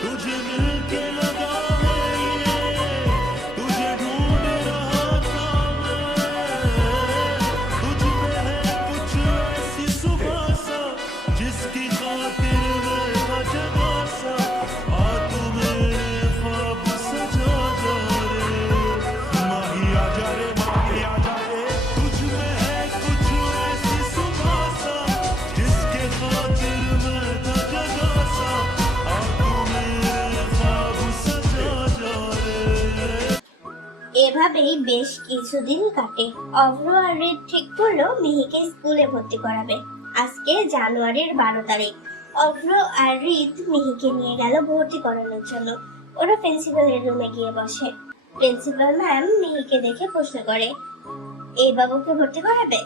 तुझे मिलके लगा है ये, तुझे ढूंढ रहा था मैं, तुझ में है कुछ ऐसी सुबह सा, जिसकी खातिर मैं था जगा सा, आ तू मेरे ख्वाब सजा जा रे, माही आ जा रे, माही आ जा रे, तुझ में है कुछ ऐसी सुबह सा, जिसके खातिर मैं था जगा सा, आ तू मेरे ख्वाब सजा जा रे। এভাবেই বেশ কিছুদিন কাটে। অভ্র আর রিদ ঠিক করলো মিহিকে স্কুলে ভর্তি করাবে। আজকে জানুয়ারির 12 তারিখ। অভ্র আর রিদ মিহিকে নিয়ে গেল ভর্তি করানোর জন্য। ওরা প্রিন্সিপালের রুমে গিয়ে বসে। প্রিন্সিপাল ম্যাম মিহিকে দেখে প্রশ্ন করে, এই বাবুকে ভর্তি করাবে?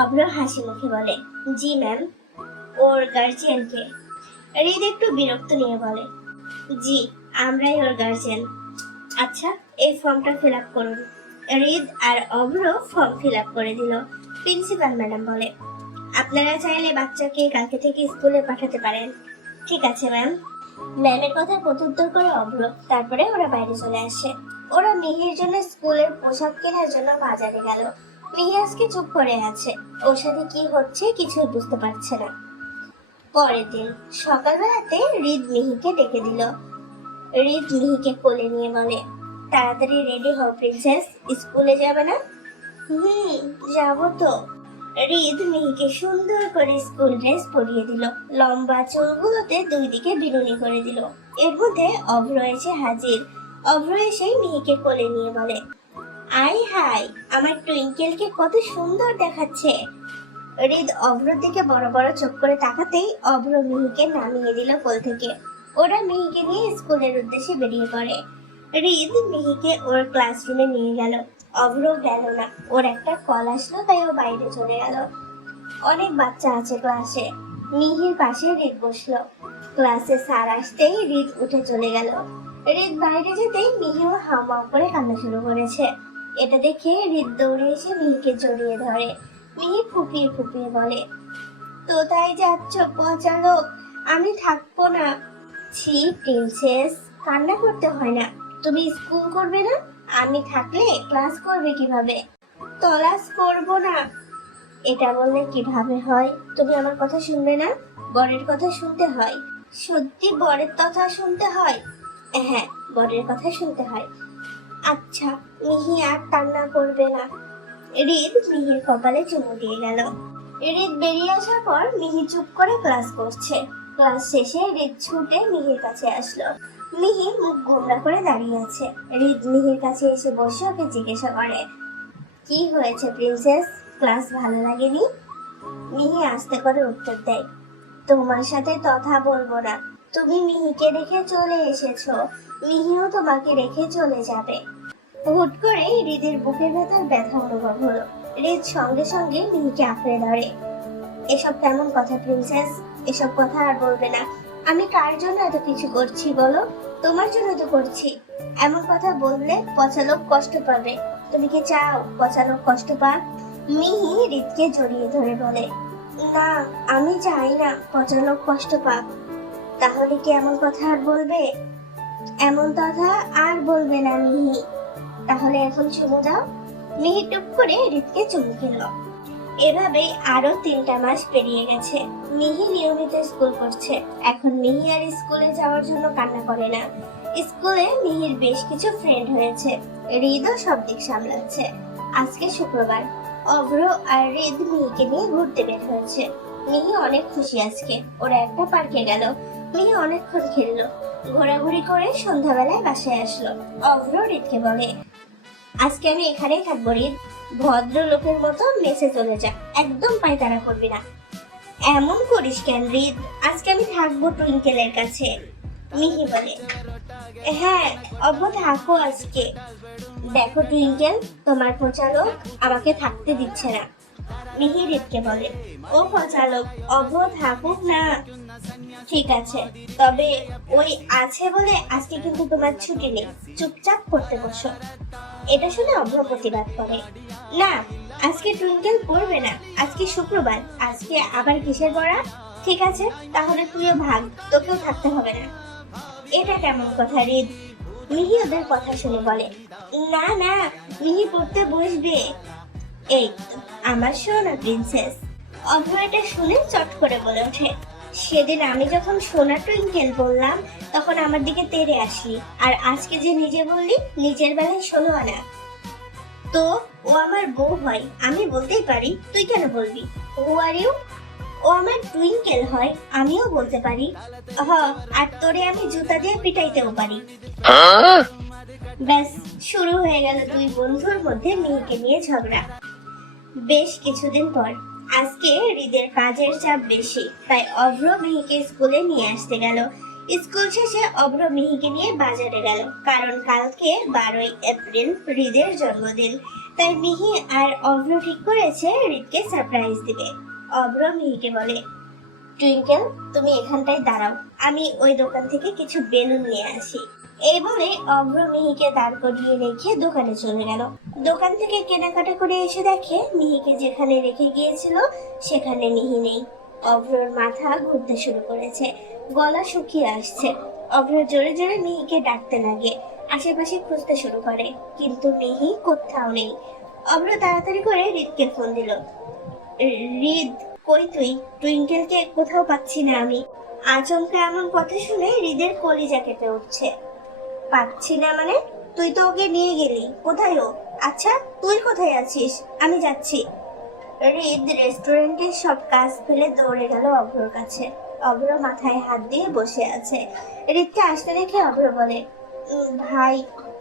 অভ্র হাসি মুখে বলে, জি ম্যাম। ওর গার্জিয়ানকে? রিদ একটু বিরক্ত নিয়ে বলে, জি, আমরাই ওর গার্জিয়ান। আচ্ছা, এই ফর্মটা ফিল আপ করুন। রিদ আর অভ্র ফর্ম ফিল আপ করে দিল। প্রিন্সিপাল ম্যাডাম বলে, আপনারা চাইলে বাচ্চাকে কালকে থেকে স্কুলে পাঠাতে পারেন। ঠিক আছে ম্যাম। ম্যামের কথার প্রত্যুত্তর করে অভ্র। তারপরে ওরা বাইরে চলে আসে। ওরা মিহির জন্য স্কুলের পোশাক কেনার জন্য বাজারে গেল। মিহি আজকে চুপ করে আছে। ওর সাথে কি হচ্ছে কিছুই বুঝতে পারছে না। পরের দিন সকালবেলাতে রিদ মিহিকে ডেকে দিল। রিদ মিহিকে কোলে নিয়ে বলে, তাড়াতাড়ি রেডি হও প্রিন্সেস, স্কুলে যাবে না? যাবো তো। রিদ মিহিকে সুন্দর করে স্কুল ড্রেস পরিয়ে দিল। লম্বা চুলগুলোতে দুই দিকে বিনুনি করে দিল। এর মধ্যে অভ্র এসে হাজির। অভ্র এসে মিহিকে কোলে নিয়ে বলে, আই হাই, আমার টুইঙ্কেলকে কত সুন্দর দেখাচ্ছে। রিদ অভ্রর দিকে বড় বড় চোখ করে তাকাতেই অভ্র মিহিকে নামিয়ে দিল কোল থেকে। ওরা মিহিকে নিয়ে স্কুলের উদ্দেশ্যে বেরিয়ে পড়ে। রিদ মিহিকে ওর ক্লাসরুমে নিয়ে গেল। অভ্র গেল না। ওর একটা কল আসলো, তাই ও বাইরে চলে গেল। অনেক বাচ্চা আছে ক্লাসে। মিহির পাশে রিদ বসলো। ক্লাসে স্যার আসতেই রিদ উঠে চলে গেল। রিদ বাইরে যেতেই মিহিও হাউমাউ করে কান্না শুরু করেছে। এটা দেখে রিদ দৌড়ে এসে মিহিকে জড়িয়ে ধরে। মিহি ফুপিয়ে ফুপিয়ে বলে, কোথায় যাচ্ছ পচা লোক, আমি থাকবো না। ছি প্রিন্সেস, কান্না করতে হয় না। তুমি স্কুল করবে না? আমি থাকলে ক্লাস করবে কিভাবে? ক্লাস করব না। এটা বললে কিভাবে হয়? তুমি আমার কথা শুনবে না? বরের কথা শুনতে হয়। সত্যি বরের কথা শুনতে হয়? হ্যাঁ, বরের কথা শুনতে হয়। আচ্ছা, মিহি আর কান্না করবে না। রিদ মিহির কপালে চুমু দিয়ে গেল। রিদ বেরিয়ে আসার পর মিহি চুপ করে ক্লাস করছে। ক্লাস শেষে রিদ ছুটে মিহির কাছে আসলো। মিহি মুখ গোমড়া করে দাঁড়িয়ে আছে। রিদ মিহির কাছে এসে বসে ওকে জিজ্ঞাসা করে, কি হয়েছে প্রিন্সেস, ক্লাস ভালো লাগেনি? মিহি আস্তে করে উত্তর দেয়, তোমার সাথে কথা বলবো না। তুমি মিহিকে রেখে চলে এসেছো, মিহিও তোমাকে রেখে চলে যাবে। হুট করে হৃদের বুকের ভেতর ব্যথা অনুভব হলো। হৃদ সঙ্গে সঙ্গে মিহিকে আঁকড়ে ধরে। এসব কেমন কথা প্রিন্সেস? এসব কথা আর বলবে না। আমি কার জন্য এত কিছু করছি বলো? তোমার জন্য তো করছি। এমন কথা বললে পচা লোক কষ্ট পাবে। তুমি কি চাও পচা লোক কষ্ট পাক? মিহি হৃদকে জড়িয়ে ধরে বলে, না, আমি চাই না পচা লোক কষ্ট পাক। তাহলে কি এমন কথা আর বলবে? এমন কথা আর বলবে না মিহি। তাহলে এখন চুমু দাও। মিহি টুপ করে হৃদকে চুমু খেল। এভাবে আরো 3টা মাস পেরিয়ে গেছে। মিহি নিয়মিত স্কুল করছে। এখন মিহি আর স্কুলে যাওয়ার জন্য কান্না করে না। স্কুলে মিহির বেশ কিছু ফ্রেন্ড হয়েছে। হৃদও সব দিক সামলাচ্ছে। আজকে শুক্রবার। অভ্র আর হৃদ মিহিকে নিয়ে ঘুরতে বের হয়েছে। মিহি অনেক খুশি আজকে। ওরা একটা পার্কে গেল। মিহি অনেকক্ষণ খেললো। ঘোরাঘুরি করে সন্ধ্যাবেলায় বাসায় আসলো। অভ্র হৃদকে বলে, আজকে আমি এখানেই থাকবো রিদ। ভদ্র লোকের মতো মেসে চলে যা, একদম পায়তারা করবি না। এমন করিস কেন রিদ? আজকে আমি থাকবো টুইঙ্কেলের কাছে। মিহি বলে, হ্যাঁ অভ্র থাকো আজকে। দেখো টুইঙ্কেল, তোমার পচা লোক আমাকে থাকতে দিচ্ছে না। মিহি রিদকে বলে, ও পচা লোক, অভ্র থাকুক না। ঠিক আছে, তবে ওই আছে বলে আজকে কিন্তু তোমার ছুটি নেই। চুপচাপ পড়তে বসো। এটা শুনে অভ্র প্রতিবাদ করে, না, আজকে টুইঙ্কেল পড়বে না। আজকে শুক্রবার, আজকে আবার কিসের পড়া? ঠিক আছে, তাহলে তুইও ভাগ, তোকেও থাকতে হবে না। এটা কেমন কথা রিদ? মিহি ওদের কথা শুনে বলে, না না, মিহি পড়তে বসবে। এই তো আমার সোনা প্রিন্সেস। অভ্র এটা শুনে চট করে বলে ওঠে, সেদিন আমি যখন সোনা টুইঙ্কেল বললাম তখন আমার দিকে তেড়ে আসলি, আর আজকে যে নিজে বললি নিজের বেলায় 16 আনা। তো ও আমার বউ হয়, আমি বলতেই পারি, তুই কেন বলবি? হু আর ইউ? ও আমার টুইঙ্কেল হয়, আমিও বলতে পারি। আর তোরে আমি জুতা দিয়ে পিটাইতেও পারি। ব্যাস শুরু হয়ে গেল দুই বন্ধুর মধ্যে মিহিকে নিয়ে ঝগড়া। বেশ কিছুদিন পর, আজকে হৃদের কাজের চাপ বেশি, তাই অভ্র মিহিকে স্কুলে নিয়ে আসতে গেল। স্কুল শেষে অভ্র মিহিকে নিয়ে বাজারে গেল, কারণ কালকে 12ই এপ্রিল হৃদের জন্মদিন। তাই মিহি আর অভ্র ঠিক করেছে হৃদকে সারপ্রাইজ দিবে। অভ্র মিহিকে বলে, টুইঙ্কেল তুমি এখানটায় দাঁড়াও, আমি ওই দোকান থেকে কিছু বেলুন নিয়ে আসি। এই বলে অভ্র মিহিকে দাঁড় করিয়ে রেখে দোকানে চলে গেল। দোকান থেকে কেনাকাটা করে এসে দেখে মিহিকে যেখানে রেখে গিয়েছিল সেখানে মিহি নেই। অভ্রর মাথা ঘুরতে শুরু করেছে, গলা শুকিয়ে আসছে। অভ্র জোরে জোরে মিহিকে ডাকতে লাগে, আশেপাশে খুঁজতে শুরু করে, কিন্তু মিহি কোথাও নেই। অভ্র তাড়াতাড়ি করে হৃদকে ফোন দিল। হৃদ, কই তুই? টুইঙ্কেলকে কোথাও পাচ্ছি না আমি। আচমকা এমন কথা শুনে হৃদের কলিজা কেঁপে উঠছে। পাচ্ছি না মানে? তুই তো ওকে নিয়ে গেলি, কোথায় ও? আচ্ছা তুই কোথায় আছিস? আমি যাচ্ছি। হৃদ রেস্টুরেন্টের সব কাজ ফেলে দৌড়ে গেল অভ্রর কাছে। অভ্র মাথায় হাত দিয়ে বসে আছে। হৃদকে আসতে দেখে অভ্র বলে, ভাই,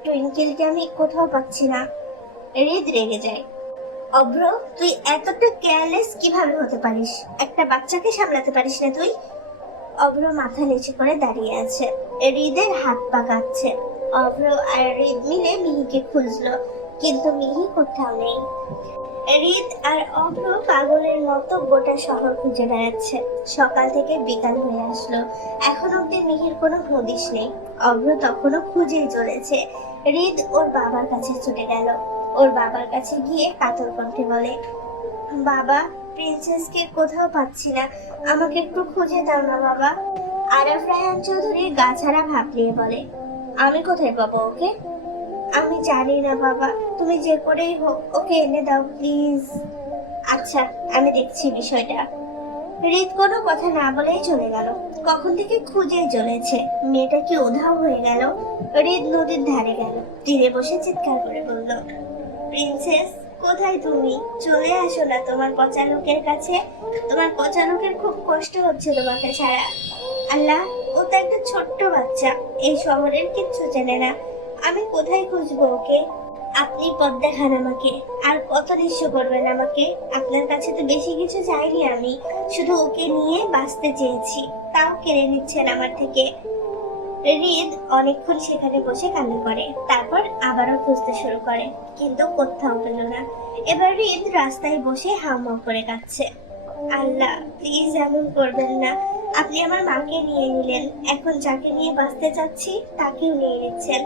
টুইঙ্কেলকে আমি কোথাও পাচ্ছি না। হৃদ রেগে যায়। অভ্র, তুই এতটা কেয়ারলেস কিভাবে হতে পারিস? একটা বাচ্চাকে সামলাতে পারিস না তুই? অভ্র মাথা নিচু করে দাঁড়িয়ে আছে, হৃদের হাত পা কাঁপছে। অভ্র আর হৃদ মিলে মিহিকে খুঁজলো, কিন্তু মিহি কোথাও নেই। হৃদ আর অভ্র পাগলের মতো গোটা শহর খুঁজে বেড়াচ্ছে। সকাল থেকে বিকাল হয়ে আসলো, এখন অব্দি মিহির কোনো হদিশ নেই। অভ্র তখনও খুঁজেই চলেছে। হৃদ ওর বাবার কাছে ছুটে গেল। ওর বাবার কাছে গিয়ে কাতর কণ্ঠে বলে, বাবা, প্রিন্সেসকে কোথাও পাচ্ছি না, আমাকে একটু খুঁজে দাও না বাবা। আরাফ রায়হান চৌধুরী গাছাড়া ভাব নিয়ে বলে, আমি কোথায় পাবো ওকে? আমি জানি না বাবা, তুমি যে করেই হোক ওকে এনে দাও প্লিজ। আচ্ছা, আমি দেখছি বিষয়টা। হৃদ কোনো কথা না বলেই চলে গেল। কখন থেকে খুঁজে চলেছে, মেয়েটা কি উধাও হয়ে গেল? হৃদ নদীর ধারে গেল, তীরে বসে চিৎকার করে বলল, প্রিন্সেস কোথায় তুমি? চলে আসো না তোমার পচা লোকের কাছে। তোমার পচা লোকের খুব কষ্ট হচ্ছে তোমাকে ছাড়া। আল্লাহ, ও তো একটা ছোট্ট বাচ্চা, এই শহরের কিচ্ছু চেনে না। আমি কোথায় খুঁজবো ওকে? আপনি পথ দেখান আমাকে, আর কত নিঃস্ব করবেন আমাকে। আপনার কাছে তো বেশি কিছু চাইনি, আমি শুধু ওকে নিয়ে বাঁচতে চেয়েছি, তাও কেড়ে নিচ্ছেন আমার থেকে। হৃদ অনেকক্ষণ সেখানে বসে কান্না করে, তারপর আবারও খুঁজতে শুরু করে, কিন্তু কোথাও পেল না। এবার হৃদ রাস্তায় বসে হাউমাউ করে কাঁদছে। আল্লাহ, প্লিজ এমন করবেন না। আপনি আমার মাকে নিয়ে নিলেন, এখন যাকে নিয়ে বাঁচতে চাচ্ছি তাকেও নিয়ে নিচ্ছেন।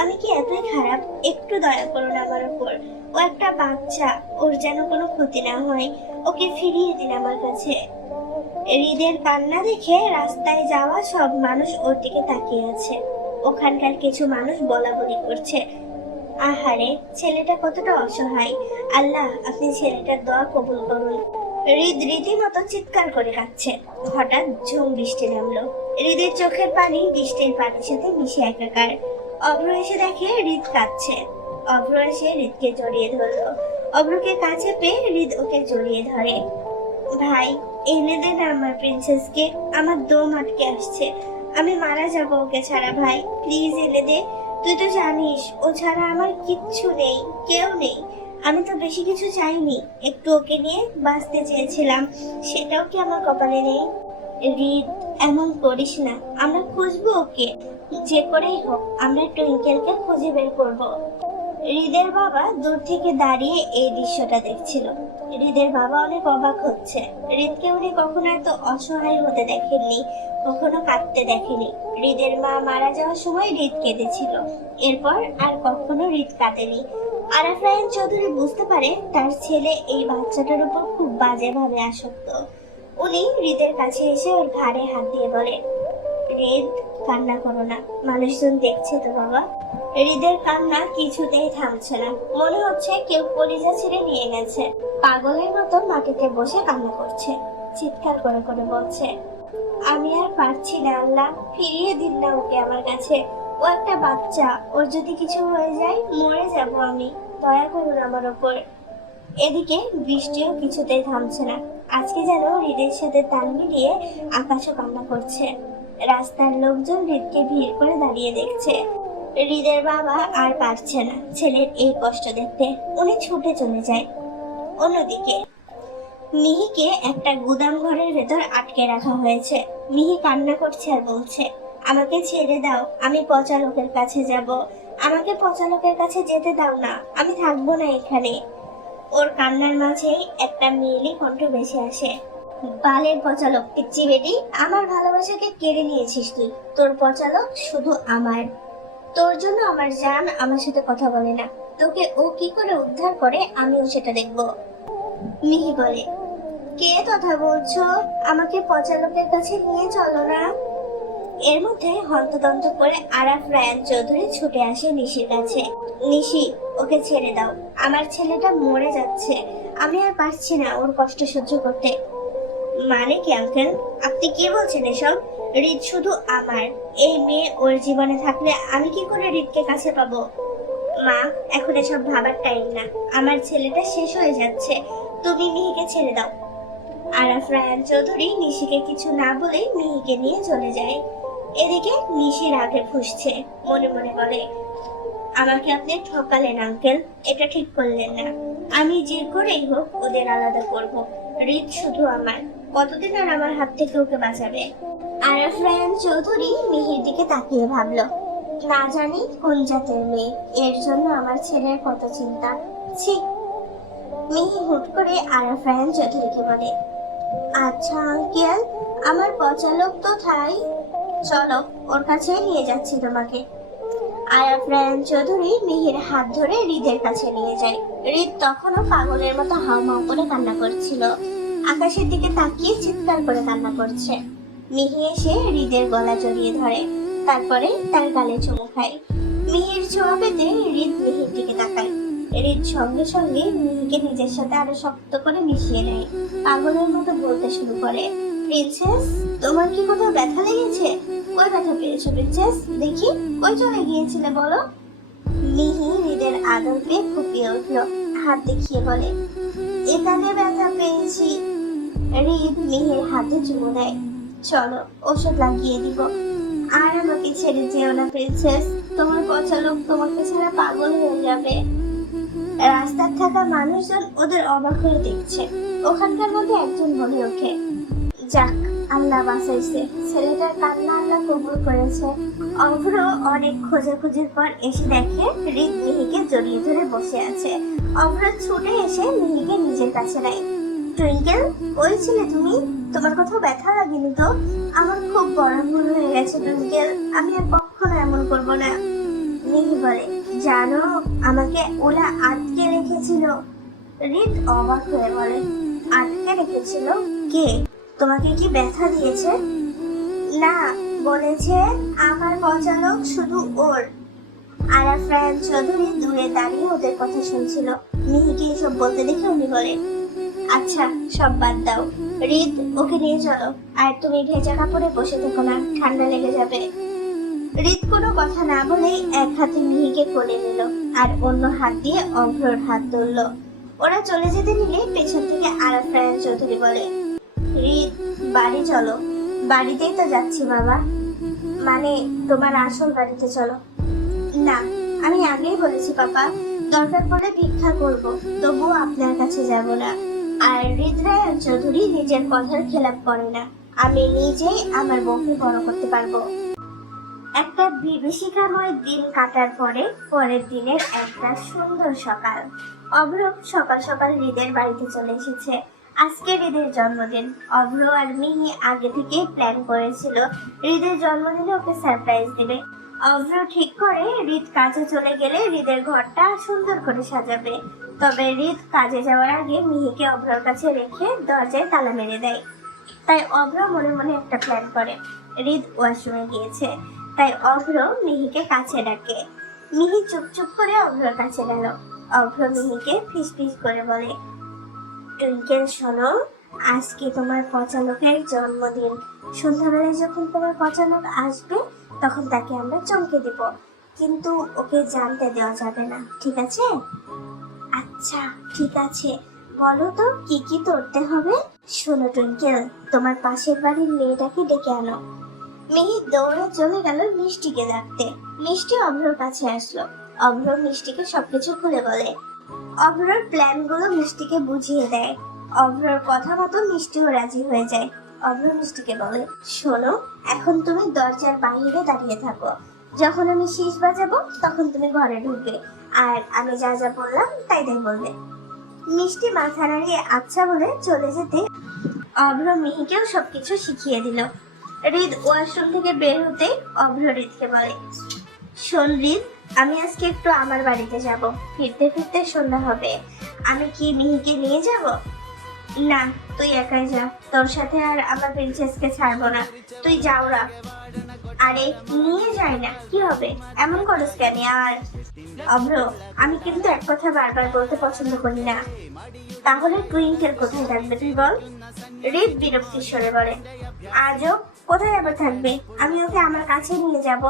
আমি কি এতই খারাপ? একটু দয়া করুন আমার উপর। ও একটা বাচ্চা, ওর যেন কোনো ক্ষতি না হয়। ওকে ফিরিয়ে দিন আমার কাছে। হৃদের কান্না দেখে রাস্তায় যাওয়া সব মানুষ ওর দিকে তাকিয়ে আছে। ওখানকার কিছু মানুষ বলা বলি করছে, আহারে, ছেলেটা কতটা অসহায়। আল্লাহ, আপনি ছেলেটার দোয়া কবুল করুন। হৃদ রীতিমতো চিৎকার করে কাঁদছে। হঠাৎ ঝুম বৃষ্টি নামলো। হৃদের চোখের পানি বৃষ্টির পানির সাথে মিশে একাকার। অভ্র এসে দেখে হৃদ কাঁদছে। অভ্র এসে হৃদকে জড়িয়ে ধরলো। অভ্রকে কাছে পেয়ে হৃদ ওকে জড়িয়ে ধরে। ভাই, এনে দে না আমার প্রিন্সেসকে, আমার দম আটকে আসছে, আমি মারা যাবো ওকে ছাড়া। ভাই প্লিজ এনে দে। তুই তো জানিস ও ছাড়া আমার কিচ্ছু নেই, কেউ নেই। আমি তো বেশি কিছু চাইনি, একটু ওকে নিয়ে বাঁচতে চেয়েছিলাম, সেটাও কি আমার কপালে নেই? হৃদ, এমন করিস না, আমরা খুঁজবো ওকে, যে করেই হোক আমরা টুইঙ্কেলকে খুঁজে বের করবো। হৃদের বাবা দূর থেকে দাঁড়িয়ে এই দৃশ্যটা দেখছিল। হৃদের বাবা অনেক অবাক হচ্ছে। হৃদকে উনি কখনো এত অসহায় হতে দেখেননি, কখনো কাঁদতে দেখেনি। হৃদের মা মারা যাওয়ার সময় হৃদ কেঁদেছিল, এরপর আর কখনো হৃদ কাঁদেনি। আরাফ রায়হান চৌধুরী বুঝতে পারে তার ছেলে এই বাচ্চাটার উপর খুব বাজেভাবে আসক্ত। উনি হৃদের কাছে এসে ওর ঘাড়ে হাত দিয়ে বলে, হৃদ, কান্না করো না, মানুষজন দেখছে তো বাবা। হৃদের কান্না কিছুতেই থামছে না, মনে হচ্ছে কেউ কলিজা ছিঁড়ে নিয়ে গেছে। পাগলের মতো মাটিতে বসে কান্না করছে, চিৎকার করে করে বলছে, আমি আর পারছি না আল্লাহ, ফিরিয়ে দিন না ওকে আমার কাছে। ও একটা বাচ্চা, ওর যদি কিছু হয়ে যায় মরে যাব আমি, দয়া করুন আমার ওপর। এদিকে বৃষ্টিও কিছুতেই থামছে না, আজকে যেন হৃদের সাথে তাল মিলিয়ে আকাশও কান্না করছে। রাস্তার লোকজন হৃদকে ভিড় করে দাঁড়িয়ে দেখছে। হৃদের বাবা আর পারছে না ছেলের এই কষ্ট দেখতে, উনি ছুটে চলে যায়। অন্যদিকে মিহিকে একটা গুদাম ঘরের ভেতর আটকে রাখা হয়েছে। মিহি কান্না করছে আর বলছে, আমাকে ছেড়ে দাও, আমি পচা লোকের কাছে যাব, আমাকে পচা লোকের কাছে যেতে দাও না, আমি থাকবো না এখানে। ওর কান্নার মাঝেই একটা মেয়েলি কণ্ঠ ভেসে আসে, বালের পচালক পিচ্চি বেটি, আমার ভালোবাসাকে কেড়ে নিয়েছিস তুই, তোর পচালক শুধু আমার, তোর জন্য আমার জান আমার সাথে কথা বলে না, তোকে ও কি করে উদ্ধার করে আমিও সেটা দেখবো। মিহি বলে, কে কথা বলছো, আমাকে পচালকের কাছে নিয়ে চলো না। এর মধ্যে হন্তদন্ত করে আরাফ রায়ান চৌধুরী ছুটে আসে নিশির কাছে। নিশি, ওকে ছেড়ে দাও, আমার ছেলেটা মরে যাচ্ছে, আমি আর পারছি না ওর কষ্ট সহ্য করতে। মানে কি আঙ্কেল, আপনি কি বলছেন এসব? হৃদ শুধু আমার, এই মেয়ে ওর জীবনে থাকলে আমি কি করে হৃদকে কাছে পাবো? মা, এখন এসব ভাবার টাইম না, আমার ছেলেটা শেষ হয়ে যাচ্ছে, তুমি মিহিকে ছেড়ে দাও। আরাফ রায়ান চৌধুরী নিশিকে কিছু না বলে মিহিকে নিয়ে চলে যায়। এদিকে নিশির আগে ফুঁসছে, মনে মনে বলে, আমাকে আপনি ঠকালেন আঙ্কেল, এটা ঠিক করলেন না, আমি যে করেই হোক ওদের আলাদা করব, হৃদ শুধু আমার, কতদিন আর আমার হাত থেকে ওকে বাঁচাবে? আরাফ রায়ান চৌধুরী মিহির দিকে তাকিয়ে ভাবলো, না জানি কোন জাতের মেয়ে, এর জন্য আমার ছেলের কত চিন্তা, ছি। মিহি হুট করে আরাফ রায়ান চৌধুরীকে বলে, আচ্ছা আঙ্কেল, আমার পচালক তো ঠাই, চলো ওর কাছে নিয়ে যাচ্ছি তোমাকে। আরাফ রায়ান চৌধুরী মিহির হাত ধরে হৃদের কাছে নিয়ে যায়। হৃদ তখনও পাগলের মতো হাউমাউ করে কান্না করছিল, আকাশের দিকে তাকিয়ে চিৎকার করে কান্না করছে। মিহি এসে হৃদের গলা জড়িয়ে ধরে, তারপরে তার গালে চুমু খায়। মিহির ছোঁয়া পেতে হৃদ মিহির দিকে তাকায়। হৃদ সঙ্গে সঙ্গে মিহিকে নিজের সাথে আরো শক্ত করে মিশিয়ে নেয়, পাগলের মতো বলতে শুরু করে, প্রিন্সেস, তোমার কি কোথাও ব্যথা লেগেছে? কই ব্যথা পেয়েছো প্রিন্সেস, দেখি কই চলে গিয়েছিলে বলো। মিহি হৃদের আদর পেয়ে ফুপিয়ে উঠল, হাত দেখিয়ে বলে, এখানে ব্যথা পেয়েছি। হৃদ মিহির হাতে চুমু দেয়, চলো ওষুধ লাগিয়ে দিব। আর আমাকে ছেড়ে যেও না প্রিন্সেস, তোমার পচালক তোমাকে ছাড়া পাগল হয়ে যাবে। রাস্তার থাকা মানুষজন ওদের অবাক হয়ে দেখছে। ওখানকার মধ্যে একজন বলে ওঠে, যাক, আল্লাহ বাঁচাইছে, ছেলেটার কান্না আল্লাহ কবুল করেছে। অভ্র অনেক খোঁজাখুঁজির পর এসে দেখে হৃদ মিহিকে জড়িয়ে ধরে বসে আছে। অভ্র ছুটে এসে মিহিকে নিজের কাছে নেয়। টুইঙ্কেল, ওই ছিলে তুমি, তোমার কোথাও ব্যথা লাগেনি তো? আমার খুব বড় ভুল হয়ে গেছে টুইঙ্কেল, আমি আর কখনো এমন করব না। মিহি বলে, জানো আমাকে ওরা আটকে রেখেছিল। হৃদ অবাক হয়ে বলে, আটকে রেখেছিল? কে? তোমাকে কি ব্যথা দিয়েছে? না, বলেছে আমার পচালক শুধু ওর। আরাফ রায়ান চৌধুরী দূরে দাঁড়িয়ে ওদের কথা শুনছিল। মিহিকে এসব বলতে দেখে উনি বলে, আচ্ছা সব বাদ দাও, হৃদ ওকে নিয়ে চলো, আর তুমি ভেজা কাপড়ে বসে থেকো না, ঠান্ডা লেগে যাবে। হৃদ কোনো কথা না বলেই এক হাতে মিহিকে কোলে নিল আর অন্য হাত দিয়ে অভ্রর হাত ধরল। ওরা চলে যেতে নিলে পেছন থেকে আরাফ রায়ান চৌধুরী বলে, হৃদ বাড়ি চলো। বাড়িতেই তো যাচ্ছি বাবা, মানে তোমার আসল বাড়িতে চলো। না, আমি আগেই বলেছি পাপা, দরকার পড়লে ভিক্ষা করব, তবুও আপনার কাছে যাব না। আর হৃদ রায়ান চৌধুরী নিজের কথার খেলাপ করে না, আমি নিজেই আমার বউকে বড় করতে পারবো। একটা বিভীষিকাময় দিন কাটার পরে পরের দিনের একটা সুন্দর সকাল। অভ্র সকাল সকাল হৃদের বাড়িতে চলে এসেছে। আজকে হৃদের জন্মদিন। অভ্র আর মিহি আগে থেকে প্ল্যান করেছিল হৃদের জন্মদিনে ওকে সারপ্রাইজ দিবে। অভ্র ঠিক করে হৃদ কাজে চলে গেলে হৃদের ঘরটা সুন্দর করে সাজাবে। তবে হৃদ কাজে যাওয়ার আগে মিহিকে অভ্রর কাছে রেখে দরজায় তালা মেরে দেয়। তাই অভ্র মনে মনে একটা প্ল্যান করে, হৃদ ওয়াশরুমে গিয়েছে, তাই অভ্র মিহিকে কাছে ডাকে। মিহি চুপ চুপ করে অভ্রর কাছে গেল। অভ্র মিহিকে ফিস ফিস করে বলে, টুইঙ্কেল শোনো, আজকে তোমার পচা লোকের জন্মদিন। সন্ধ্যাবেলায় যখন তোমার পচা লোক আসবে তখন তাকে আমরা চমকে দেব, কিন্তু ওকে জানতে দেওয়া যাবে না, ঠিক আছে? আচ্ছা ঠিক আছে, বলো তো কি কি করতে হবে? শোনো টুইঙ্কেল, তোমার পাশের বাড়ির মেয়েটাকে ডেকে আনো। মিহি দৌড়ে চলে গেল মিষ্টিকে ডাকতে। মিষ্টি অভ্রর কাছে আসলো। অভ্র মিষ্টিকে সবকিছু খুলে বলে। অভ্রর প্ল্যান গুলো মিষ্টিকে বুঝিয়ে দেয়। অভ্রর কথা মতো মিষ্টিও রাজি হয়ে যায়। অভ্র মিষ্টিকে বলে, শোনো, এখন তুমি দরজার বাইরে দাঁড়িয়ে থাকো। যখন আমি শীষ বাজাবো তখন তুমি ঘরে ঢুকবে, আর আমি যা যা বললাম তাই তাই বলবে। মিষ্টি মাথা নাড়িয়ে আচ্ছা বলে চলে যেতে অভ্র মিহিকেও সবকিছু শিখিয়ে দিল। হৃদ ওয়াশরুম থেকে বের হতে অভ্র হৃদকে বলে, শোন হৃদ, আমি আজকে একটু আমার বাড়িতে যাব, ফিরতে ফিরতে সন্ধ্যা হবে। আমি কি মিহিকে নিয়ে যাব? না, তুই একাই যা, তোর সাথে আর আমার প্রিন্সেসকে ছাড়বো না, তুই যাও রা। আরে নিয়ে যাই না, কি হবে, এমন করিস কেন? আর অভ্র, আমি কিন্তু এক কথা বারবার বলতে পছন্দ করি না। তাহলে টুইঙ্কেল কোথায় থাকবে তুই বল? হৃদ বিরক্তির স্বরে বলে, আজও কোথায় আবার থাকবে? আমি ওকে আমার কাছে নিয়ে যাব।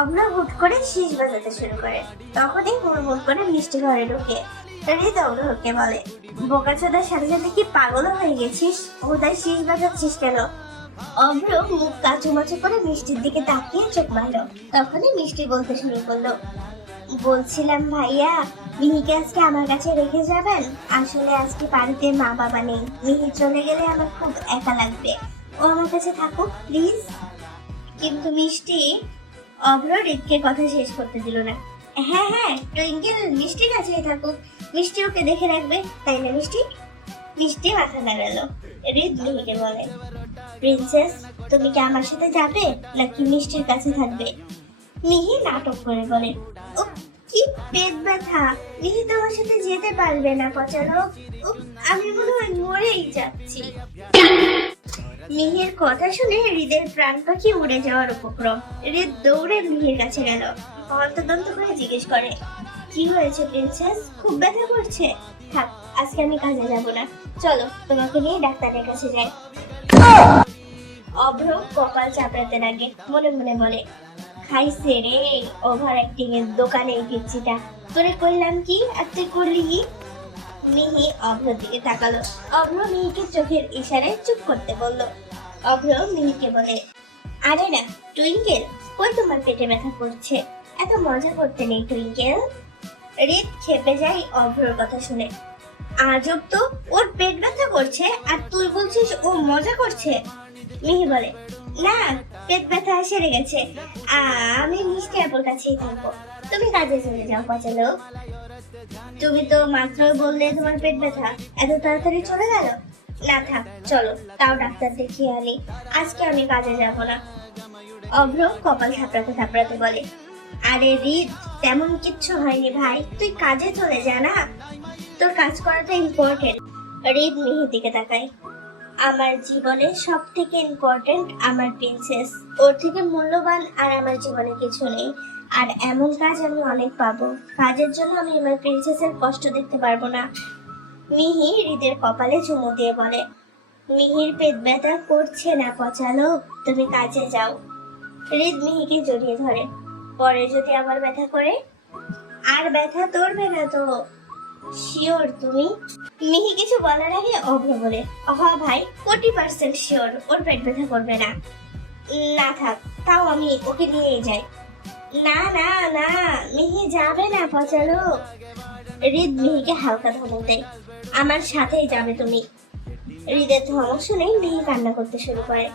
অভ্র হুট করে শীষ বাজাতে শুরু করে। তখনই হুড়মুড় করে মিষ্টি ঘরে ঢুকে হৃদ অভ্রকে বলে, বোকাচোদার সাথে সাথে কি পাগল হয়ে গেছিস? কোথায় শীষ বাজাচ্ছিস কেন? অভ্র মুখ কাচুমাচু করে মিষ্টির দিকে তাকিয়ে চোখ মারল। তখনই মিষ্টি বলতে শুরু করলো, বলছিলাম ভাইয়া, মিহিকে আজকে আমার কাছে রেখে যাবেন? আসলে আজকে বাড়িতে মা বাবা নেই, মিহি চলে গেলে আমার খুব একা লাগবে, ও আমার কাছে থাকুক প্লিজ। কিন্তু মিষ্টি, অভ্র হৃদকে কথা শেষ করতে দিল না। হ্যাঁ হ্যাঁ, টুইঙ্কেল মিষ্টির কাছেই থাকুক, মিষ্টি ওকে দেখে রাখবে, তাই না মিষ্টি? মিষ্টি মাথা নাড়ালো। হৃদ মিহিকে বলে, প্রিন্সেস, তুমি কি আমার সাথে যাবে নাকি মিষ্টির কাছে থাকবে? মিহি নাটক করে বলে, ও কি পেট ব্যথা, মিহি তোমার সাথে যেতে পারবে না পচারো, আমি মনে হয় মরেই যাচ্ছি। মিহির কথা শুনে হৃদের প্রাণ পাখি উড়ে যাওয়ার উপক্রম। হৃদ দৌড়ে মিহির কাছে গেল। হন্তদন্ত করে জিজ্ঞেস করে, কি হয়েছে প্রিন্সেস, খুব ব্যথা করছে? থাক, আজকে আমি কাজে যাব না, চলো তোমাকে নিয়ে ডাক্তারের কাছে যাই। অভ্র কপাল চাপড়াতে লাগে, মনে মনে বলে, খাইছে রে, ওভার অ্যাক্টিং এর দোকানে এই পিচ্ছিটা, তোরে কইলাম কি আর তুই করলি কি? মিহি অভ্রর দিকে তাকালো। অভ্র মিহিকে চোখের ইশারায় চুপ করতে বলল। অভ্র মিহিকে বলে, আরে না টুইঙ্কেল, কই তোমার পেটে ব্যথা করছে, এত মজা করতে নেই টুইঙ্কেল। হৃদ খেপে যায় অভ্রর কথা শুনে। আজব তো, ওর পেট ব্যথা করছে আর তুই বলছিস ও মজা করছে। মিহি বলে, না, পেট ব্যথা সেরে গেছে, আমি মিষ্টি আপুর কাছেই থাকবো, তুমি কাজে চলে যাও পচালো। তুমি তো মাত্রই বললে তোমার পেট ব্যথা, এত তাড়াতাড়ি চলে গেল? না থাক, চলো তাও ডাক্তার দেখিয়ে আনি, আজকে আমি কাজে যাব না। অভ্র কপাল থাপড়াতে থাপড়াতে বলে, আরে হৃদ, তেমন কিচ্ছু হয়নি ভাই, তুই কাজে চলে যা না, তোর কাজ করাটা ইম্পর্টেন্ট। হৃদ মিহির দিকে তাকায়। আমার জীবনে সব থেকে ইম্পর্টেন্ট আমার প্রিন্সেস, ওর থেকে মূল্যবান আর আমার জীবনে কিছু নেই। আর এমন কাজ আমি অনেক পাবো, কাজের জন্য আমি আমার প্রিন্সেসের কষ্ট দেখতে পারবো না। মিহি হৃদের কপালে চুমু দিয়ে বলে, মিহির পেট ব্যথা করছে না পচালো, তুমি কাজে যাও। হৃদ মিহিকে জড়িয়ে ধরে, পরে যদি আবার ব্যথা করে? আর ব্যথা ধরবে না তো? শিওর তুমি? মিহি কিছু বলার আগে অভ্র বলে, হ ভাই, 40% শিওর ওর পেট ব্যথা করবে না। না থাক, তাও আমি ওকে নিয়েই যাই। না না না, মিহি যাবে না পচালো। হৃদ মিহিকে হালকা ধমক দেয়, আমার সাথেই যাবে তুমি। হৃদের ধমক শুনে মিহি কান্না করতে শুরু করে,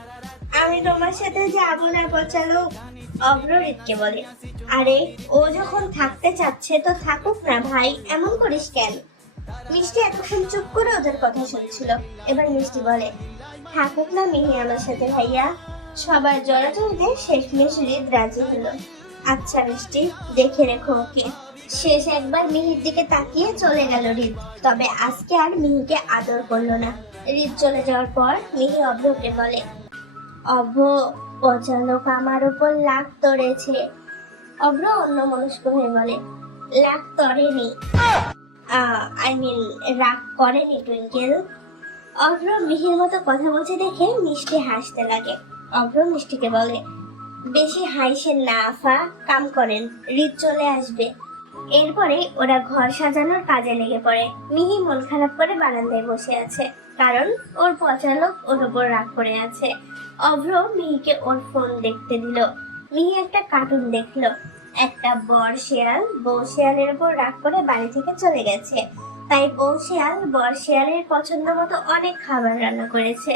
আমি তোমার সাথে যাবো না পচালো। অভ্র হৃদকে বলে, আরে ও যখন থাকতে চাচ্ছে তো থাকুক না ভাই, এমন করিস কেন? মিষ্টি এতক্ষণ চুপ করে ওদের কথা শুনছিল। এবার মিষ্টি বলে, থাকুক না মিহি আমার সাথে ভাইয়া। সবার জড়াজড়িতে শেষমেশ হৃদ রাজি হলো। আচ্ছা মিষ্টি, দেখে রেখো ওকে। শেষ একবার মিহির দিকে তাকিয়ে চলে গেল হৃদ, তবে আজকে আর মিহিকে আদর করলো না। হৃদ চলে যাওয়ার পর মিহি অভ্রকে বলে, অভ্র, পচা লোক আমার উপর লাগ তড়েছে। অভ্র অন্যমনস্ক হয়ে বলে, লাগ তড়েনি, আই মিন রাগ করেনি টুইঙ্কেল। অভ্র মিহির মতো কথা বলছে দেখে মিষ্টি হাসতে লাগে। অভ্র মিষ্টিকে বলে, বেশি হাইসেন না আফা, কাম করেন, রিত চলে আসবে। এরপরে ওরা ঘর সাজানোর কাজে লেগে পড়ে। মিহি মন খারাপ করে বারান্দায় বসে আছে, কারণ ওর পচা লোক ওর উপর রাগ করে আছে। অভ্র মিহিকে ওর ফোন দেখতে দিল। মিহি একটা কার্টুন দেখলো। একটা বর শেয়াল বউ শেয়ালের উপর রাগ করে বাড়ি থেকে চলে গেছে, তাই বউ শেয়াল বর শেয়ালের পছন্দ মতো অনেক খাবার রান্না করেছে।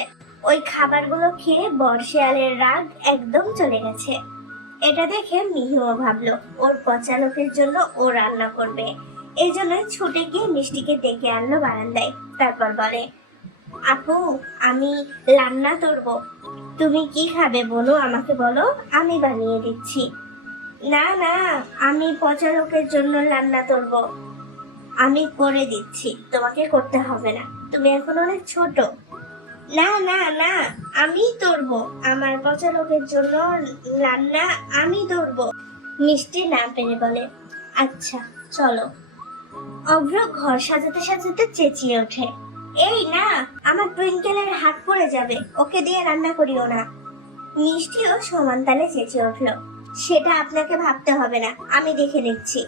ওই খাবারগুলো খেয়ে বর শেয়ালের রাগ একদম চলে গেছে। এটা দেখে মিহিও ভাবলো ওর পচা লোকের জন্য ও রান্না করবে। এই জন্যই ছুটে গিয়ে মিষ্টিকে ডেকে আনলো বারান্দায়। তারপর বলে, আপু আমি রান্না করবো, তুমি কি খাবে বলো, আমাকে বলো, আমি বানিয়ে দিচ্ছি। না না, আমি পচা লোকের জন্য রান্না করবো, আমি করে দিচ্ছি, তোমাকে করতে হবে না, তুমি এখন অনেক ছোট। না না না, আমি করবো, আমার পচা লোকের জন্য রান্না আমি করবো। মিষ্টি না পেরে বলে, আচ্ছা চলো। অভ্র ঘর সাজাতে সাজাতে চেঁচিয়ে ওঠে, এই না, আমার টুইঙ্কেলের হাত পড়ে যাবে, ওকে দিয়ে রান্না করিও না। মিষ্টিও সমান তালে চেঁচিয়ে উঠলো, সেটা আপনাকে ভাবতে হবে না, আমি দেখে নিচ্ছি।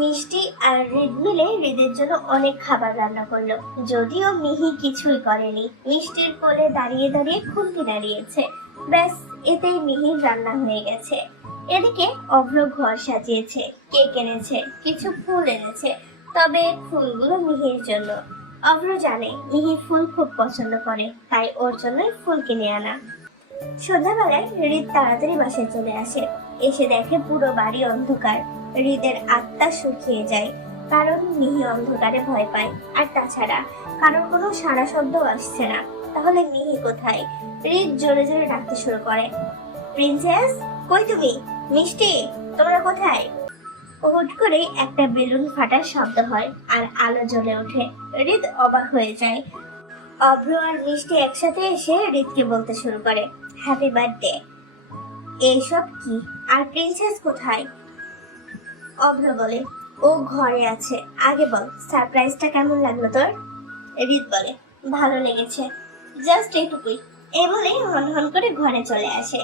মিষ্টি আর হৃদ মিলে হৃদের জন্য অনেক খাবার রান্না করলো, যদিও মিহি কিছুই করেনি। মিষ্টির কোলে দাঁড়িয়ে দাঁড়িয়ে খুন্তি দাঁড়িয়েছে, ব্যাস এতেই মিহির রান্না হয়ে গেছে। এদিকে অভ্র ঘর সাজিয়েছে, কেক এনেছে, কিছু ফুল এনেছে, তবে ফুলগুলো মিহির জন্য। অভ্র জানে মিহি ফুল খুব পছন্দ করে, তাই ওর জন্যই ফুল কিনে আনা। সন্ধ্যাবেলায় হৃদ তাড়াতাড়ি বাসায় চলে আসে। এসে দেখে পুরো বাড়ি অন্ধকার। হৃদের আত্মা শুকিয়ে যায়, কারণ মিহি অন্ধকারে ভয় পায়। আর তাছাড়া কারণ কোনো সারা শব্দ আসছে না। তাহলে মিহি কোথায়? হৃদ জোরে জোরে ডাকতে শুরু করে, প্রিন্সেস কই তুমি? মিষ্টি তোমরা কোথায়? হুট করে একটা বেলুন ফাটার শব্দ হয় আর আলো জ্বলে ওঠে। হৃদ অবাক হয়ে যায়। অভ্র আর মিষ্টি একসাথে এসে হৃদকে বলতে শুরু করে, হ্যাপি বার্থডে। এইসব কি? আর প্রিন্সেস কোথায়? অভ্র বলে, ও ঘরে আছে। আগে বল, সারপ্রাইজটা কেমন লাগলো তোর? হৃদ বলে, ভালো লেগেছে, জাস্ট এটুকুই। এ বলে হন হন করে ঘরে চলে আসে।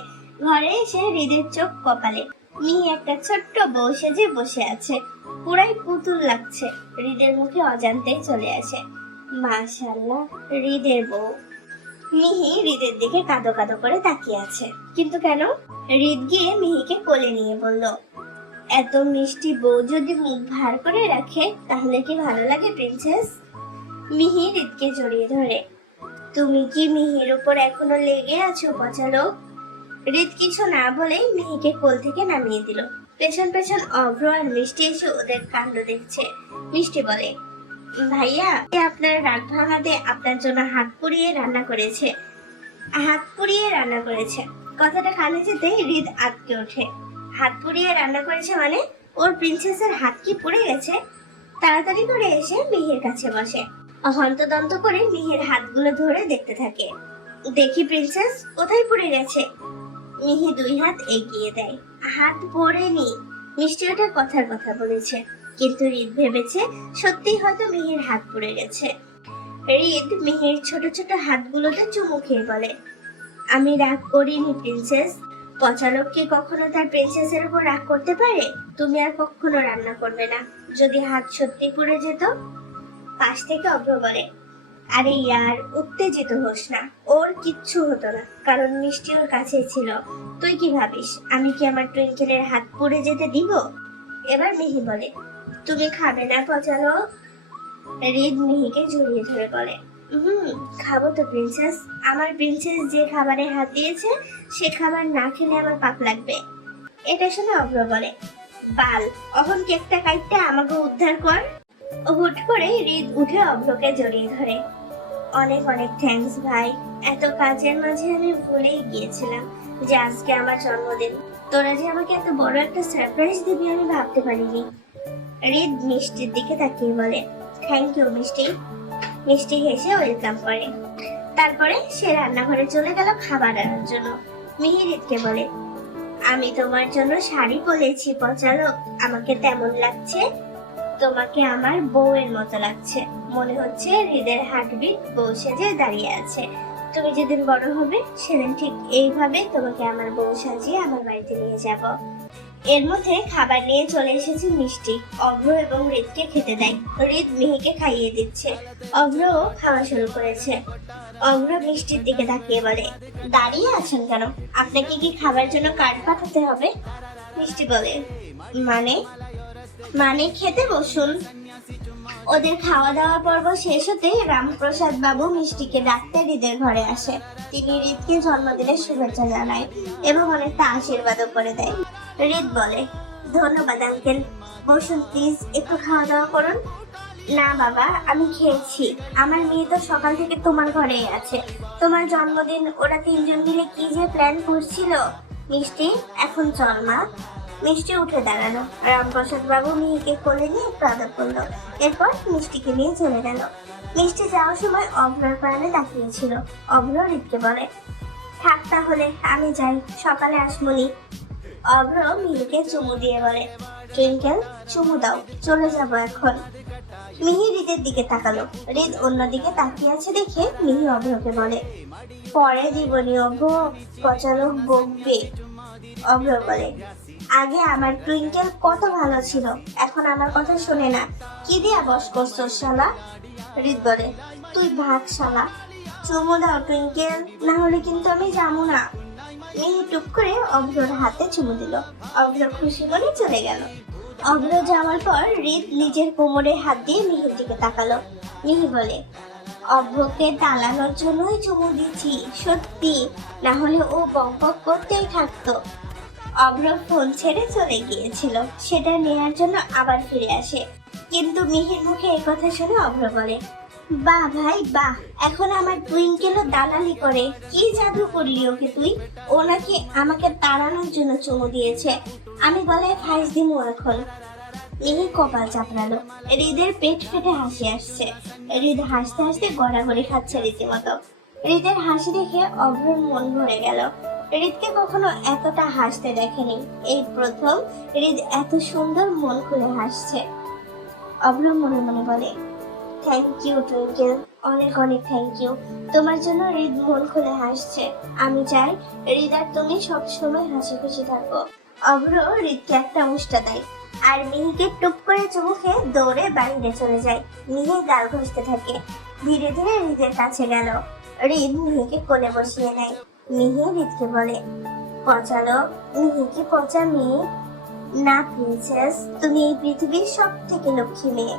ঘরে এসে হৃদের চোখ কপালে। মিহি একটা ছোট্ট বউ সেজে বসে আছে, পুরাই পুতুল লাগছে। হৃদের মুখে অজান্তেই চলে আসে, মাশাআল্লাহ হৃদের বউ। মিহি হৃদের দিকে কাঁদো কাঁদো করে তাকিয়ে আছে। কিন্তু কেন? হৃদ গিয়ে মিহিকে কোলে নিয়ে বলল, এত মিষ্টি বউ যদি মুখ ভার করে রাখে তাহলে কি ভালো লাগে প্রিন্সেস? মিহি হৃদকে জড়িয়ে ধরে, তুমি কি মিহির উপর এখনো লেগে আছো পচা লোক? হৃদ কিছু না বলেই মিহিকে কোল থেকে নামিয়ে দিল। পেছন পেছন অভ্র আর মিষ্টি এসে ওদের কাণ্ড দেখছে। মিষ্টি বলে, ভাইয়া আপনার রাগ ভাঙাতে আপনার জন্য হাত পুড়িয়ে রান্না করেছে। হাত পুড়িয়ে রান্না করেছে কথাটা কানে যেতে হৃদ আটকে ওঠে। হাত পুড়িয়ে রান্না করেছে মানে? ওর প্রিন্সেসের হাত কি পুড়ে গেছে? তাড়াতাড়ি করে এসে মিহির কাছে বসে, হন্তদন্ত করে মিহির হাতগুলো ধরে দেখতে থাকে। দেখি প্রিন্সেস কোথায় পুড়ে গেছে? মিহি দুই হাত এগিয়ে দেয়, হাত পড়েনি। মিষ্টি ওটা কথার কথা বলেছে, কিন্তু হৃদ ভেবেছে সত্যি হয়তো মিহির হাত পুড়ে গেছে। হৃদ মিহির ছোট ছোট হাতগুলোতে চুমু খেয়ে বলে, আমি রাগ করিনি প্রিন্সেস। পচা লোক কি কখনো তার প্রিন্সেসের উপর রাগ করতে পারে? তুমি আর কখনো রান্না করবে না যদি হাত সত্যি পুড়ে যেত। পাশ থেকে অভ্র বলে, আরে ইয়ার উত্তেজিত হোস না, ওর কিচ্ছু হতো না, কারণ মিষ্টি ওর কাছেই ছিল। তুই কি ভাবিস আমি কি আমার টুইঙ্কেলের হাত পুড়ে যেতে দিব? এবার মিহি বলে, তুমি খাবে না পচা লোক? হৃদ মিহিকে জড়িয়ে ধরে বলে, খাবো তো প্রিন্সেস। আমার প্রিন্সেস যে খাবারে হাত দিয়েছে সে খাবার না খেলে আমার পাপ লাগবে। এটা শুনে অভ্র বলে, বাল, অহন কেকটা কাইটটা আমাকে উদ্ধার কর। হুট করে হৃদ উঠে অভ্রকে জড়িয়ে ধরে, অনেক অনেক থ্যাঙ্কস ভাই, এত কাজের মাঝে আমি ভুলেই গিয়েছিলাম যে আজকে আমার জন্মদিন। তোরা যে আমাকে এত বড় একটা সারপ্রাইজ দিবি আমি ভাবতে পারিনি। হৃদ মিষ্টির দিকে তাকিয়ে বলে, থ্যাংক ইউ মিষ্টি। মিষ্টি হেসে ওয়েলকাম করে। তারপরে সে রান্নাঘরে চলে গেল খাবার আনার জন্য। মিহি হৃদকে বলে, আমি তোমার জন্য শাড়ি পরেছি পচালো, আমাকে তেমন লাগছে। তোমাকে আমার বউয়ের মতো লাগছে, মনে হচ্ছে হৃদের হার্টবিট বউ সেজে দাঁড়িয়ে আছে। তুমি যেদিন বড় হবে সেদিন ঠিক এইভাবে তোমাকে আমার বউ সাজিয়ে আমার বাড়িতে নিয়ে যাব। এর মধ্যে খাবার নিয়ে চলে এসেছে মিষ্টি। অভ্র এবং হৃদকে খেতে দেয়। হৃদ মিহিকে খাইয়ে দিচ্ছে, অভ্রও খাওয়া শুরু করেছে। অভ্র মিষ্টির দিকে তাকিয়ে বলে, দাঁড়িয়ে আছেন কেন? আপনাকে কি খাবার জন্য কার্ড পাঠাতে হবে? মিষ্টি বলে, মানে মানে খেতে বসুন। ওদের খাওয়া দাওয়া পর্ব শেষ হতে রামপ্রসাদ বাবু মিষ্টিকে ডাকতে হৃদের ঘরে আসে। তিনি হৃদকে জন্মদিনের শুভেচ্ছা জানায় এবং অনেকটা আশীর্বাদও করে দেয়। হৃদ বলে, ধন্যবাদ আঙ্কেল, বসুন প্লিজ, একটু খাওয়া দাওয়া করুন। না বাবা, আমি খেয়েছি। আমার মেয়ে তো সকাল থেকে তোমার ঘরেই আছে। তোমার জন্মদিন ওরা তিনজন মিলে কি যে প্ল্যান করছিল। মিষ্টি, এখন চল মা। মিষ্টি উঠে দাঁড়ালো। রামপ্রসাদ বাবু মিহিকে কোলে নিয়ে একটু আদর করলো। এরপর মিষ্টিকে নিয়ে চলে গেল। মিষ্টি যাওয়ার সময় অভ্রর প্রাণে তাকিয়েছিল। অভ্র হৃদকে বলে, থাক তাহলে, আমি যাই, সকালে আসমনি। অভ্র মিহিকে চুমু দিয়ে বলে, টুইঙ্কেল, চুমু দাও, চলে যাব এখন। মিহি হৃদের দিকে তাকালো। হৃদ অন্যদিকে তাকিয়ে আছে দেখে মিহি অভ্রকে বলে, পরে দিবনি অভ্র, পচালো বকবে। অভ্র বলে, আগে আমার টুইঙ্কেল কত ভালো ছিল, এখন আমার কথা শোনে না। কি দিয়া বস করছো শালা? হৃদ বলে, তুই ভাগ শালা। চুমু দাও টুইঙ্কেল, না হলে কিন্তু আমি যাবো না। মিহি টুপ করে অভ্রর হাতে চুমু দিল। অভ্র খুশি মনে চলে গেল। অভ্র যাওয়ার পর হৃদ নিজের কোমরে হাত দিয়ে মিহির দিকে তাকালো। মিহি বলে, অভ্রকে তালানোর জন্যই চুমু দিচ্ছি, সত্যি, না হলে ও বক বক করতেই থাকতো। অভ্র ফোন ছেড়ে চলে গিয়েছিল, সেটা নেয়ার জন্য আবার ফিরে আসে। কিন্তু মিহির মুখে এই কথা শুনে অভ্র বলে, বাহ ভাই বাহ, এখন আমার টুইঙ্কেলও দালালি করে। কি জাদু করলি ওকে তুই? ও নাকি আমাকে তাড়ানোর জন্য চুমু দিয়েছে। আমি গলায় ফাঁস দিমু এখন। মিহি কপাল চাপড়ালো। হৃদের পেট ফেটে হাসি আসছে। হৃদ হাসতে হাসতে গড়াগড়ি খাচ্ছে রীতিমতো। হৃদের হাসি দেখে অভ্রর মন ভরে গেল। হৃদকে কখনো এতটা হাসতে দেখেনি, এই প্রথম হৃদ এত সুন্দর মন খুলে হাসছে। অভ্র মনে মনে বলে, থ্যাংক ইউ টুইঙ্কেল, অনেক অনেক থ্যাংক ইউ। তোমার জন্য হৃদ মন খুলে হাসছে। আমি চাই হৃদ আর তুমি সবসময় হাসি খুশি থাকো। অভ্র হৃদকে একটা উষ্টা দেয় আর মিহিকে টুপ করে চুমু খেয়ে দৌড়ে বাইরে চলে যায়। মিহি গাল ঘষতে থাকে। ধীরে ধীরে হৃদের কাছে গেল। হৃদ মিহিকে কোলে বসিয়ে নেয়। মিহি হৃদকে বলে, পচালো। মিহি কি পচা মেয়ে? না প্রিন্সেস, তুমি এই পৃথিবীর সব থেকে লক্ষ্মী মেয়ে।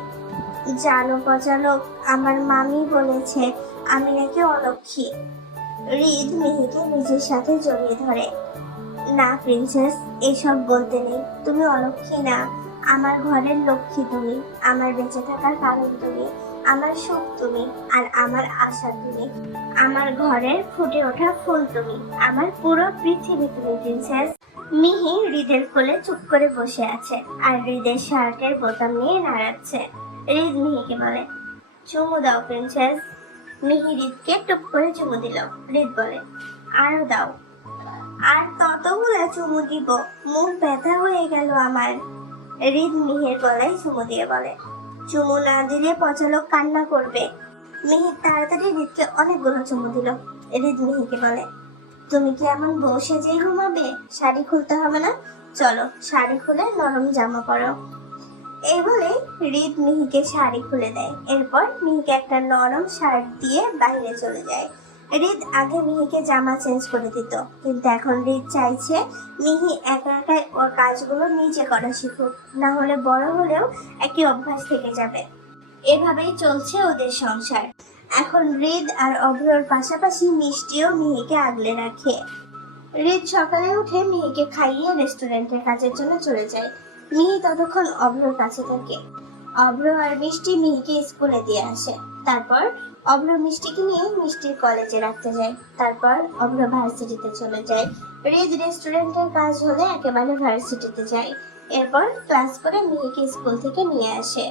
জানো পচালো, আমার মামি বলেছে আমি নাকি অলক্ষ্মী। হৃদ মিহিকে নিজের সাথে জড়িয়ে ধরে। না প্রিন্সেস, এসব বলতে নেই, তুমি অলক্ষ্মী না, আমার ঘরের লক্ষ্মী তুমি, আমার বেঁচে থাকার কারণ তুমি, আমার সুখ তুমি, আর আমার আশা তুমি, আমার ঘরের ফুটে ওঠা ফুল তুমি, আমার পুরো পৃথিবী তুমি প্রিন্সেস। মিহি হৃদের কোলে চুপ করে বসে আছে আর হৃদের শার্টের বোতাম নিয়ে নাড়াচ্ছে। হৃদ মিহিকে বলে, চুমু দাও প্রিন্সেস। মিহি হৃদকে টুপ করে চুমু দিল। হৃদ বলে, আরো দাও। আর ততগুলো চুমু দিব, মুখ ব্যথা হয়ে গেল আমার। হৃদ মিহির গলায় চুমু দিয়ে বলে, চুমু না দিলে পচালো কান্না করবে। মিহি তাড়াতাড়ি হৃদকে অনেকগুলো চুমু দিল। হৃদ মিহিকে বলে, তুমি কি এমন বউ সেজেই ঘুমাবে? শাড়ি খুলতে হবে না, চলো শাড়ি খুলে নরম জামা পরো। এই বলে হৃদ মিহিকে শাড়ি খুলে দেয়। এরপর মিহিকে একটা নরম শার্ট দিয়ে বাইরে চলে যায়। হৃদ আগে মিহিকে জামা চেঞ্জ করে দিত, কিন্তু এখন হৃদ চাইছে মিহি একা একাই ওর কাজগুলো নিজে করা শিখুক, না হলে বড় হলেও একই অভ্যাস থেকে যাবে। এভাবেই চলছে ওদের সংসার। এখন হৃদ আর অভ্রর পাশাপাশি মিষ্টিও মিহিকে আগলে রাখে। হৃদ সকালে উঠে মিহিকে খাইয়ে রেস্টুরেন্টের কাজের জন্য চলে যায়। মিহি ততক্ষণ অভ্রর কাছে থাকে। অভ্র আর মিষ্টি মিহিকে স্কুলে দিয়ে আসে। তারপর অভ্র মিষ্টিকে নিয়ে মিষ্টির কলেজে রাখতে যায়। তারপর অভ্র ভার্সিটিতে চলে যায়। হৃদ রেস্টুরেন্টের কাজ হলে একেবারে ভার্সিটিতে যায়। এরপর ক্লাস করে মিহিকে স্কুল থেকে নিয়ে আসে।